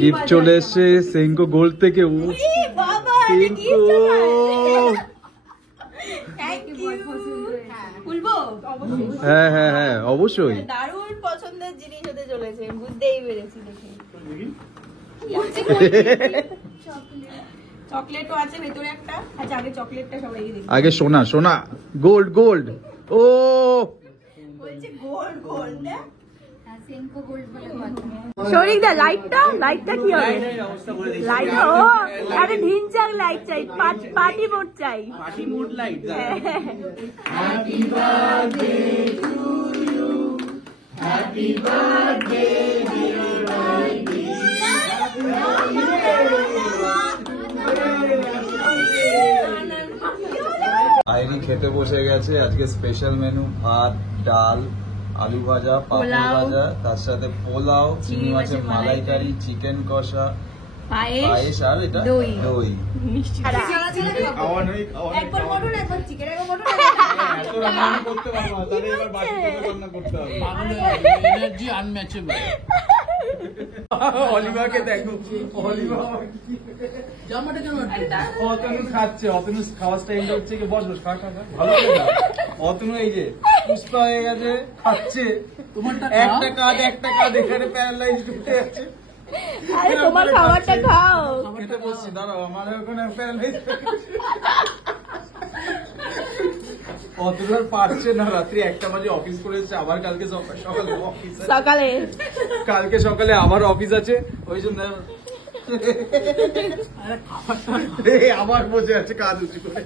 Gift চলে এসছে সেঙ্কো gold থেকে। হ্যাঁ হ্যাঁ হ্যাঁ অবশ্যই, দারুণ পছন্দের জিনিস হতে চলেছে, বুঝতেই পেরেছি দেখে। চকলেটও আছে ভেতরে একটা। আচ্ছা আগে চকলেটটা সবাই দেখি। আগে সোনা সোনা, গোল্ড গোল্ড। ও বলছে গোল্ড গোল্ড না, সেঙ্কো গোল্ড বলে কথা। শরীর দা লাইটটা কি হবে? লাইট ও আরে ঢিনচাং লাইট চাই, পার্টি মোড চাই, party mode light. Happy birthday to you, happy birthday dear বাইবি। আইরি খেতে বসে গেছে। আজকে স্পেশাল মেনু ভাত, ডাল, আলু ভাজা, পাপড় ভাজা, তার সাথে পোলাও, চিংড়ি মাছের মালাইকারি, চিকেন কষা, পায়েস আর এটা দই। একবার মটন একবার চিকেন একবার মটন এত রান্না করতে পারবো না, তাহলে এবার বাকি রান্না করতে হবে। এনার্জি আনম্যাচেবল। অলিভাকে দেখো, অলিভা জামাটা কেন অতনু খাচ্ছে, অতনু খাওয়ার স্টাইলটা হচ্ছে কি, বস বস খা খা খা, ভালো করে খা। অতনু এই যে পুষ্পা হয়ে গেছে, খাচ্ছে। তোমারটা একটা কাজ এখানে প্যারালাইজড হয়ে আছে। আরে তোমার খাবারটা খাও। খেতে বসছি, দাঁড়াও, আমার ওখানে প্যারালাইজড। অতদূর পারছে না, রাত্রি 1টা বাজে অফিস করেছে, আবার কালকে সকালে অফিস আছে। কালকে সকালে আবার অফিস আছে, ওই জন্য আবার বসে আছে কাজ উঁচু করে।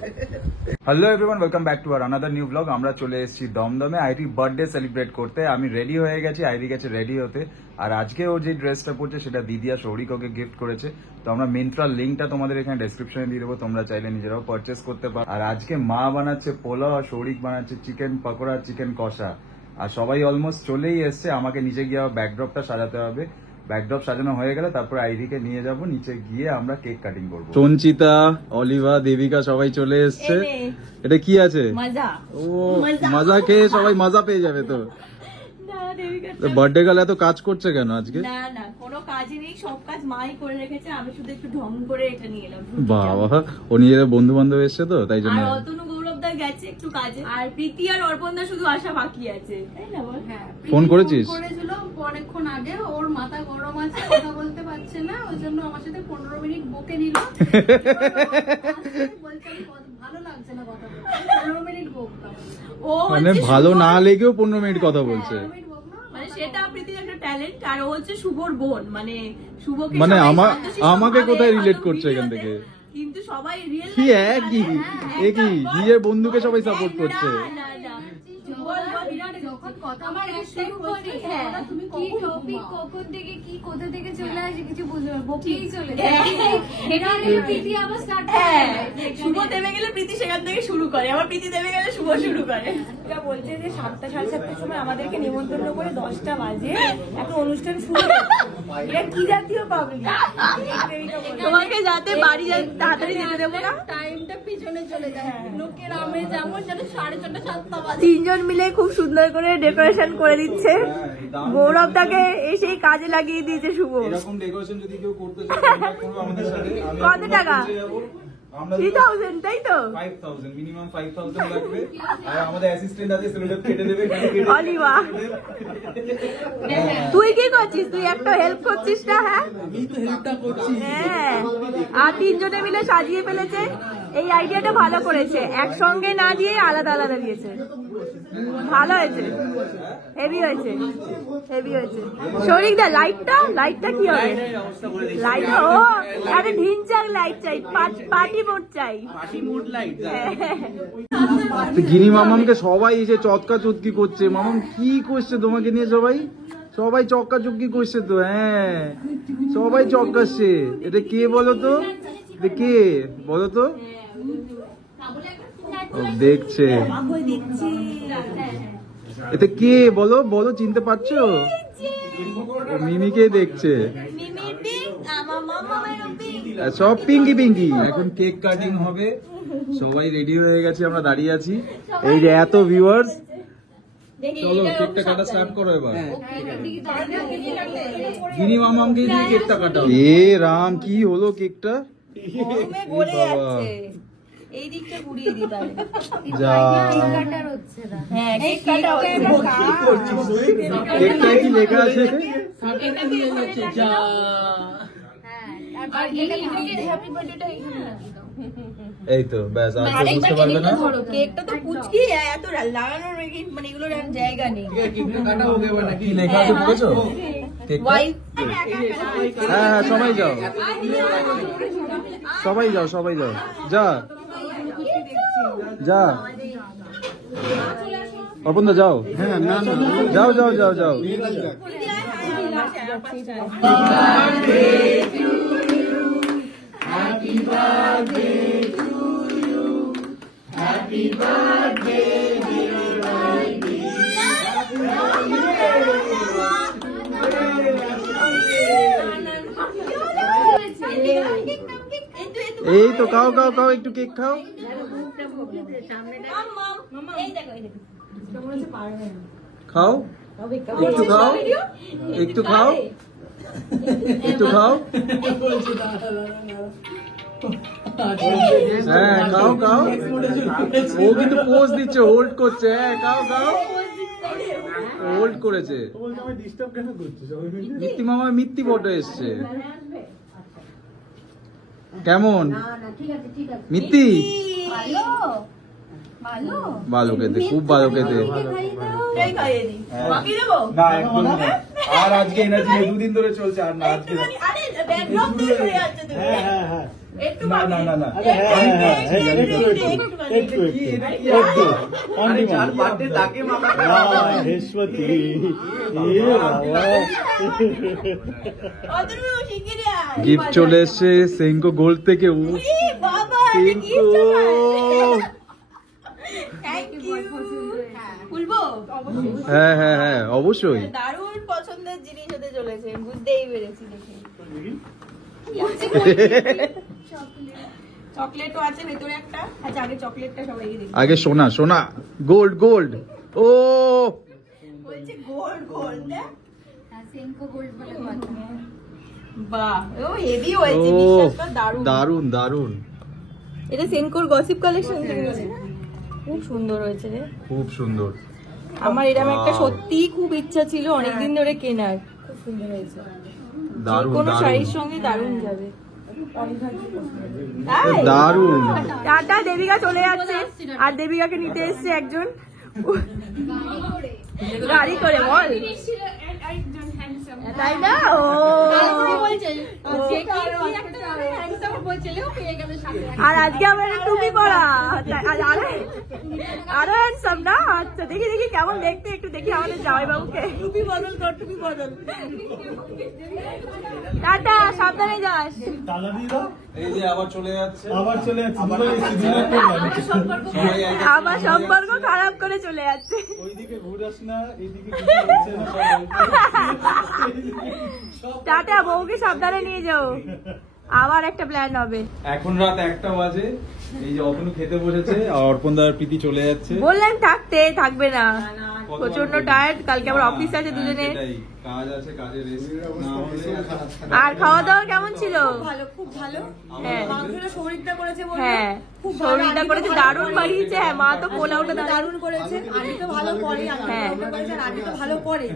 Hello everyone, welcome back to our another new blog. আমরা চলে এসেছি দমদমে আইরি বার্থডে সেলিব্রেট করতে। আমি রেডি হয়ে গেছি, আইরি গেছে রেডি হতে। আর আজকে ও যে ড্রেসটা পরছে সেটা দিদি আর সৌরিক ওকে গিফট করেছে। তো আমরা মিন্ত্রার লিঙ্কটা তোমাদের এখানে ডেসক্রিপশনে দিয়ে দেবো, তোমরা চাইলে নিজেরাও পারচেস করতে পারো। আর আজকে মা বানাচ্ছে পোলাও আর সৌরিক বানাচ্ছে চিকেন পকোড়া, চিকেন কষা। আর সবাই অলমোস্ট চলেই এসছে, আমাকে নিচে গিয়ে ব্যাকড্রপটা সাজাতে হবে। ব্যাকড্রপ সাজানো হয়ে গেলে তারপর আইরিকে নিয়ে যাব, নিচে গিয়ে আমরা কেক কাটিং করবো। সঞ্চিতা, অলিভা, দেবিকা সবাই চলে এসছে। এটা কি আছে? ও মজা খেয়ে সবাই মজা পেয়ে যাবে। তো বার্থডে গার্ল এত কাজ করছে কেন আজকে? না না, কোনো কাজই নেই, সব কাজ মাই করে রেখেছে, আমি শুধু একটু ঢং করে এটা নিয়ে এলাম। বাবা, ও নিজের বন্ধু বান্ধব এসছে তো তাই জন্য। আর অতনু গৌরবদা গেছে একটু কাজে, আর প্রীতি আর অর্পণদা শুধু আসা বাকি আছে, তাই না বল? হ্যাঁ, ফোন করেছিস? করেছিল অনেকক্ষণ আগে, ওর মাথা গরম আছে, কথা বলতে পারছে না, ওই জন্য আমার সাথে 15 মিনিট বকে নিল। বলছে ভালো লাগছে না কথা বলতে, 15 মিনিট বকলাম। ও মানে ভালো না লেগেও 15 মিনিট কথা বলছে। মানে সেটা প্রীতির একটা ট্যালেন্ট। আর ও হচ্ছে শুভর বোন, মানে শুভকে মানে সবাই আমাকে মানে কোথায় রিলেট হয়তো করছে এখান ভিডিওতে, থেকে? কিন্তু সবাই রিয়েল কি একই একই নিজের বন্ধুকে সবাই সাপোর্ট করছে। যখন কথা বলা শুরু করি, তুমি কি টপিক কখন থেকে কি কোথা থেকে চলে আসে কিছু বুঝতে পারবো, বকেই চলে যায়। এখানে প্রীতি আবার স্টার্ট করে, শুভ দেবে গেলে প্রীতি সেখান থেকে শুরু করে, আবার প্রীতি দেবে গেলে শুভ শুরু করে। এটা বলছে যে 7টা সাড়ে 7টার সময় আমাদেরকে নিমন্ত্রণ করে 10টা বাজে এখন অনুষ্ঠান শুরু হচ্ছে। এটা কি জাতীয় পাবলিক? তোমাকে যাতে বাড়ি তাড়াতাড়ি যেতে দেবো না, টাইমটা পিছনে চলে যায়। লোকের আমেজ যেমন যেন 6:30 7টা বাজে। 3 জন মিলে খুব সুন্দর করে ডেকোরেশন করে দিচ্ছে। গৌরবটাকে এসেই কাজে লাগিয়ে দিয়েছে শুভ। এরকম ডেকোরেশন যদি কেউ করতে চায় করবে আমাদের সাথে। কত টাকা? 3000, তাই তো? 5000 মিনিমাম 5000 লাগবে। আর আমাদের অ্যাসিস্ট্যান্ট আছে, সেটা কেটে দেবে। অলিভা, তুই কি করছিস? তুই একটা হেল্প করছিস না? হ্যাঁ আমি তো হেল্পটা করছি। হ্যাঁ, আর 3 জনে মিলে সাজিয়ে ফেলেছে। এই আইডিয়াটা ভালো করেছে, একসঙ্গে না দিয়ে আলাদা আলাদা দিয়েছে। ভালো হয়েছে, হেভি হয়েছে, হেভি হয়েছে। শরীর দা লাইটটা কি হবে? লাইট ও আরে ঢিনচাং লাইট চাই, পার্টি মোড চাই, পার্টি মোড লাইট। গিনি মামামকে সবাই এসে চটকা চটকি করছে। মামাম কি করছে তোমাকে নিয়ে? সবাই চক্কা চুক্কি করছে তো। হ্যাঁ, সবাই চক্কাচ্ছে। এটা কে বলো তো? এটা কে বলো তো? দেখছে এটা কে বলো বলো, চিনতে পারছো? মিমিকে দেখছে। সব পিঙ্কি পিঙ্কি। এখন কেক কাটিং হবে, সবাই রেডি হয়ে গেছে, আমরা দাঁড়িয়ে আছি। এই যে এত ভিউয়ার্স, চলো কেকটা কাটা স্টার্ট করো এবার। গিনি মামামকে দিয়ে কেকটা কাটাও। এ রাম, কি হলো কেকটা? গরমে গলে যাচ্ছে। এই দিকটা ঘুরিয়ে দি তাহলে। যা কাটার হচ্ছে না। হ্যাঁ, কেক কাটা হচ্ছে। কেকটায় কি লেখা আছে? আর হ্যাপি বার্থডেটা এখানে লাগিয়ে দাও। এই তো ব্যাস, আর তো আরেকবার বুঝতে পারবে না। কেকটা তো পুচকি, এত লাগানোর মানে এগুলোর আর জায়গা নেই। কি লেখা আছে পড়েছো? কেকটা? ওয়াইফ হ্যাঁ হ্যাঁ, সবাই যাও, সবাই যাও, সবাই যাও, যা যা অর্পণদা যাও। হ্যাঁ না না, যাও যাও যাও যাও। এই তো খাও খাও খাও, একটু কেক খাও। খাও, একটু খাও, একটু খাও, একটু খাও। হ্যাঁ খাও খাও, ও কিন্তু পোজ দিচ্ছে, হোল্ড করছে। হ্যাঁ খাও খাও, হোল্ড করেছে। মিত্তি মামা মিত্তি ফটো এসছে। কেমন মিত্তি? ভালো খেতে, খুব ভালো খেতে। না একদম না। আর আজকে এনার্জি দুদিন ধরে চলছে, আর না আজকে না না না না। গিফট চলে এসছে সেঙ্কো গোল্ড থেকে। হ্যাঁ হ্যাঁ হ্যাঁ, অবশ্যই। দারুণ পছন্দের জিনিস হতে চলেছে, বুঝতেই পেরেছি দেখে। চকলেটও আছে ভেতরে একটা। আচ্ছা আগে চকলেটটা সবাইকে দেখি। আগে সোনা সোনা, গোল্ড গোল্ড। ও বলছে গোল্ড গোল্ড। সেনকো গোল্ড বলে কথা। বাহ, ও হেভি হয়েছে, ও বিশ্বাসটা দারুণ। দারুণ দারুণ। এটা সেনকোর গসিপ কালেকশন থেকে নিয়েছে না? খুব সুন্দর হয়েছে রে। খুব সুন্দর। আমার এরকম একটা সত্যি খুব ইচ্ছা ছিল অনেকদিন ধরে কেনার। খুব সুন্দর হয়েছে, দারুণ কোনো দারুণ শাড়ির সঙ্গে দারুণ যাবে। দারুণ। টাটা, দেবিকা চলে যাচ্ছে। আর দেবিকাকে নিতে এসছে একজন গাড়ি করে। বল তাই না? ও আর আজকে আমার টুপি পরা, আরো হ্যান্ডসাম না? আচ্ছা দেখি দেখি কেমন দেখতে, একটু দেখি আমাদের জামাইবাবুকে। টুপি বদল কর, টুপি বদল। টাটা, সাবধানে যাস। এই যে আবার চলে যাচ্ছে, আমার সম্পর্ক খারাপ করে চলে যাচ্ছে। টাটা, বউকে সাবধানে নিয়ে যাও, আবার একটা প্ল্যান হবে। এখন রাত 1টা বাজে। এই যে অতনু খেতে বসেছে, আর অর্পণ দার প্রীতি চলে যাচ্ছে। বললেন থাকতে, থাকবে না, প্রচন্ড টায়ার্ড। কালকে আবার অফিস আছে দুজনে, কাজ আছে, কাজে রেস্ট না হলে। আর খাওয়া দাওয়া কেমন ছিল? ভালো, খুব ভালো। হ্যাঁ মাংসটা সৌরিকটা করেছে বললো। হ্যাঁ, খুব ভালো। শরীরটা করেছে, দারুণ বাড়িয়েছে। হ্যাঁ, মা তো পোলা ওটা দারুণ করেছে। আন্টি তো ভালো করে, হ্যাঁ। আন্টি তো ভালো করে,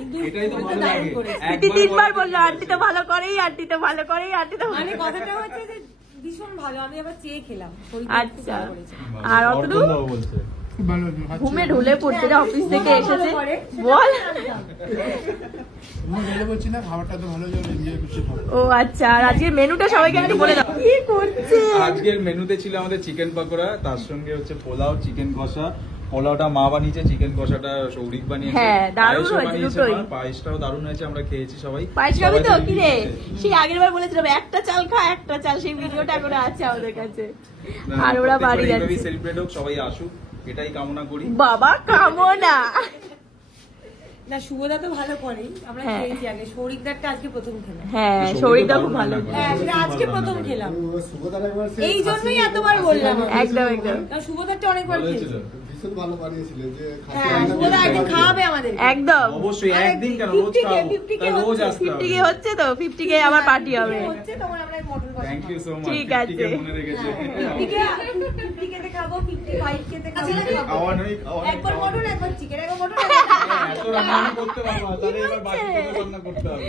কিন্তু এটাই তো ভালো দারুণ লাগে। করেছে। প্রীতি 3বার বললো আন্টি তো ভালো করেই, আন্টি তো ভালো করেই, আন্টি তো মানে কথাটা হচ্ছে যে ভীষণ ভালো। আমি আবার চেয়ে খেলাম। সৌরিকটা খুব আচ্ছা। ভালো করেছে। আর অতনু অর্পণদাও বলছে ঘুমে ঢুলে পড়তে, অফিস থেকে এসেছে। বল। ও আচ্ছা, আর আজকের মেনুটা সবাইকে একটু বলে দাও। কি করছে? আজকের মেনুতে ছিল আমাদের চিকেন পকোড়া, তার সঙ্গে হচ্ছে পোলাও, চিকেন কষা। পোলাওটা মা বানিয়েছে, চিকেন কষাটা সৌরিক বানিয়েছে। হ্যাঁ, দারুণ পায়েসও হয়েছে বানিয়েছে দুটোই। মা, পায়েসটাও দারুণ হয়েছে, আমরা খেয়েছি সবাই। পায়েস খাবি তো? সবাই কি রে, খেয়েছে। সেই আগের বার বলেছিলাম একটা চাল খা, একটা চাল, সেই ভিডিওটা করে আছে আমাদের কাছে। না, আর ওরা প্রত্যেকবার বাড়ি এইভাবেই যাচ্ছে। সেলিব্রেট হোক, সবাই আসুক, এটাই কামনা করি। বাবা কামনা। না, শুভদা তো ভালো করেই, আমরা হ্যাঁ। খেয়েছি আগে। সৌরিকদারটা আজকে প্রথম খেলাম। হ্যাঁ, সৌরিক শরীরটা দারুণ খুব ভালো। রান্না করে। হ্যাঁ, সেটা আজকে প্রথম খেলাম। এই জন্যই এতবার বললাম। একদম একদম। কারণ শুভদারটা অনেকবার ভালো খেয়েছি। হয়েছিল। ভীষণ ভালো বানিয়েছিলে যে হ্যাঁ, ওরা একদিন খাওয়াবে আমাদের। একদম অবশ্যই একদিন কেন রোজ 50K, খাবো 50K তাই রোজ হচ্ছে, আসতে হবে 50K হচ্ছে তো 50K আবার পার্টি হবে। হচ্ছে তখন আমরা এই মটন কষা থ্যাংক ইউ সো মাচ ঠিক আছে। মনে রেখেছে 50K তে খাবো, 55K তে খাবো। খাওয়া নয় খাওয়া একবার মটন, একবার চিকেন, একবার মটন, এত রান্না আমি করতে পারবো না, তাহলে এবার বাকি কোনো রান্না করতে হবে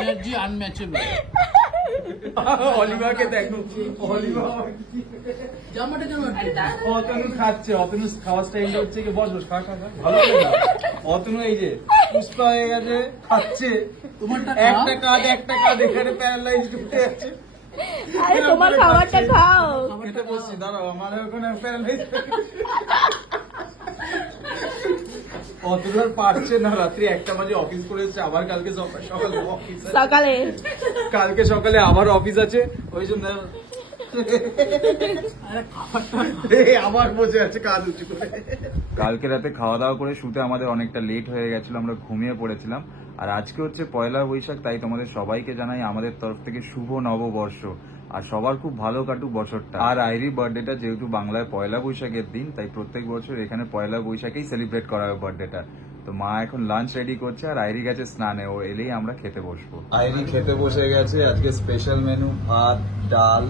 এনার্জি আনম্যাচেবল। অলিভারকে দেখো অলিভার জামাটা কেন অতনু খাচ্ছে, অতনু খাওয়ার স্টাইলটা হচ্ছে কি বস বস খা খা খা ভালো করে খা। অতনু এই যে পুষ্পা হয়ে গেছে খাচ্ছে, তোমারটা একটা কাজ এখানে প্যারালাইজ করতে যাচ্ছে। আরে তোমার খাবারটা খাও। খেতে বসছি দাঁড়াও, আমার ওখানে প্যারালাইজ অতনু আর পারছে না, রাত্রি 1টা বাজে অফিস করেছে, আবার কালকে সকালে অফিস আছে। সকালে কালকে সকালে আবার অফিস আছে, ওই জন্য আবার বসে আছে কাজ উঁচু করে। কালকে রাতে খাওয়া দাওয়া করে শুতে আমাদের অনেকটা লেট হয়ে গেছিল, আমরা ঘুমিয়ে পড়েছিলাম। আর আজকে হচ্ছে পয়লা বৈশাখ, তাই তোমাদের সবাইকে জানাই আমাদের তরফ থেকে শুভ নববর্ষ, আর সবার খুব ভালো কাটুক বছরটা। আর আইরি বার্থডেটা যেহেতু বাংলায় পয়লা বৈশাখের দিন, তাই প্রত্যেক বছর এখানে পয়লা বৈশাখেই সেলিব্রেট করা হয় বার্থডেটা। তো মা এখন লাঞ্চ রেডি করছে, আর আইরি গেছে স্নানে, ও এলেই আমরা খেতে বসবো। আইরি খেতে বসে গেছে। আজকে স্পেশাল মেনু ভাত, ডাল,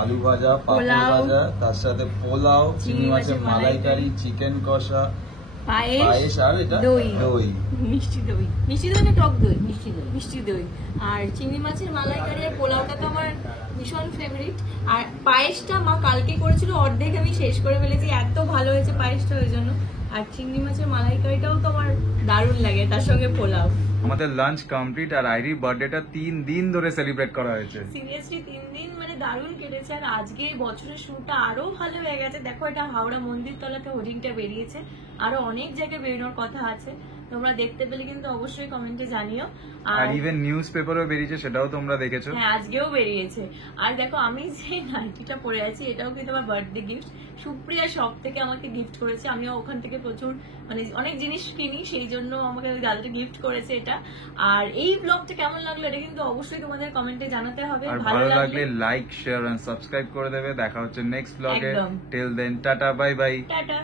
আলু ভাজা, পাপড় ভাজা, তার সাথে পোলাও, চিংড়ি মাছের মালাইকারি, চিকেন কষা, পায়েস, আর এটা দই। মিষ্টি দই, মিষ্টি দই না টক দই? মিষ্টি দই আর চিংড়ি মাছের মালাইকারি আর পোলাওটা তো আমার ভীষণ ফেভারিট। আর পায়েসটা মা কালকে করেছিল, অর্ধেক আমি শেষ করে ফেলেছি, এত ভালো হয়েছে পায়েসটা ওই জন্য। আর চিংড়ি মাছের মালাইকারিটাও তো আমার দারুণ লাগে, তার সঙ্গে পোলাও। আমাদের লাঞ্চ কমপ্লিট, আর আইরি বার্থডেটা 3 দিন ধরে সেলিব্রেট করা হয়েছে। সিরিয়াসলি 3 দিন মানে দারুণ কেটেছে। আর আজকে বছরের শুরুটা আরো ভালো হয়ে গেছে। দেখো এটা হাওড়া মন্দির তলাতে হোর্ডিংটা বেরিয়েছে, আরো অনেক জায়গায় বেরোনোর কথা আছে। তোমরা দেখতে পেলে কিন্তু অবশ্যই কমেন্টে জানিও। আর ইভেন নিউজ পেপারও বেরিয়েছে, সেটাও তোমরা দেখেছো। হ্যাঁ, আজকেও বেরিয়েছে। আর দেখো আমি যে নাইটিটা পরে আছি, এটাও কিন্তু আমার বার্থডে গিফট। সুপ্রিয়া শপ থেকে আমাকে গিফট করেছে। আমিও ওখান থেকে প্রচুর মানে অনেক জিনিস কিনি, সেই জন্য আমাকে ওই দাদাটা গিফট করেছে এটা। আর এই ব্লগটা কেমন লাগলো এটা কিন্তু অবশ্যই তোমাদের কমেন্টে জানাতে হবে। আর ভালো লাগলে লাইক, শেয়ার এন্ড সাবস্ক্রাইব করে দেবে। দেখা হচ্ছে নেক্সট ব্লগে। একদম। Till then tata, bye bye. Tata.